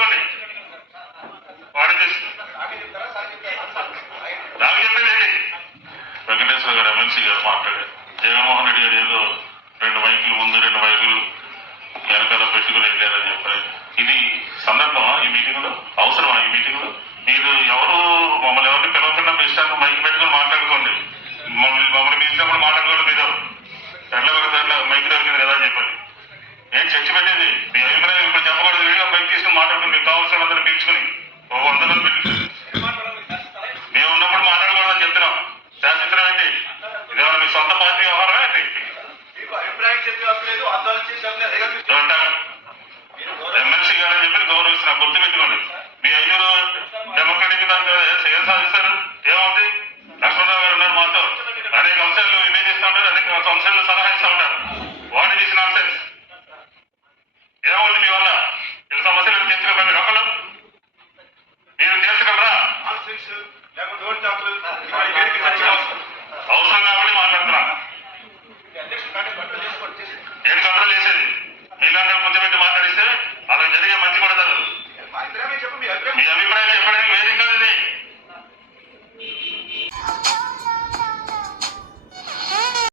ఉన్నాయి వాడు తెలుసు నాకు వెంకటేశ్వర గారు ఎమ్మెల్సీ గారు మాట్లాడారు. జగన్మోహన్ రెడ్డి గారు ఏదో రెండు మైకులు ముందు రెండు వైపులు వెనకాల పెట్టుకుని వెళ్ళారని చెప్పారు. ఇది సందర్భమా ఈ మీటింగ్లో అవసరమా ఈ మీటింగ్లో మీరు ఎవరు మీకు కావాల్సిన వాళ్ళందరూ పిలుచుకుని ఓ వంద మంది పిలుచుకుని మేము ఉన్నప్పుడు మాట్లాడకూడదని చెప్తున్నాం. శాస్త్రం ఏంటి? ఇదేమన్నా మీ సొంత పార్టీ వ్యవహారం ఏంటి? ఎమ్మెల్సీ గారు అని చెప్పి గౌరవిస్తున్నా. గుర్తుపెట్టుకోండి. మీ ఐదుగురు డెమోక్రటిక్ దాంట్లో ఏం సాధిస్తారు. ఏమవుతుంది లక్ష్మణరావు గారు ఉన్నారు మాతో. అనేక అంశాలు విభేదిస్తూ ఉంటారు. అనేక అంశాలను సలహా ఇస్తూ ఉంటారు. లేకపోతే చర్చకు అవసరం. కాబట్టి మాట్లాడుతున్నా కానీ కంట్రోల్ చేసేది? మీలాంటి కూర్చోబెట్టి మాట్లాడిస్తే అలా జరిగే మంచి కూడా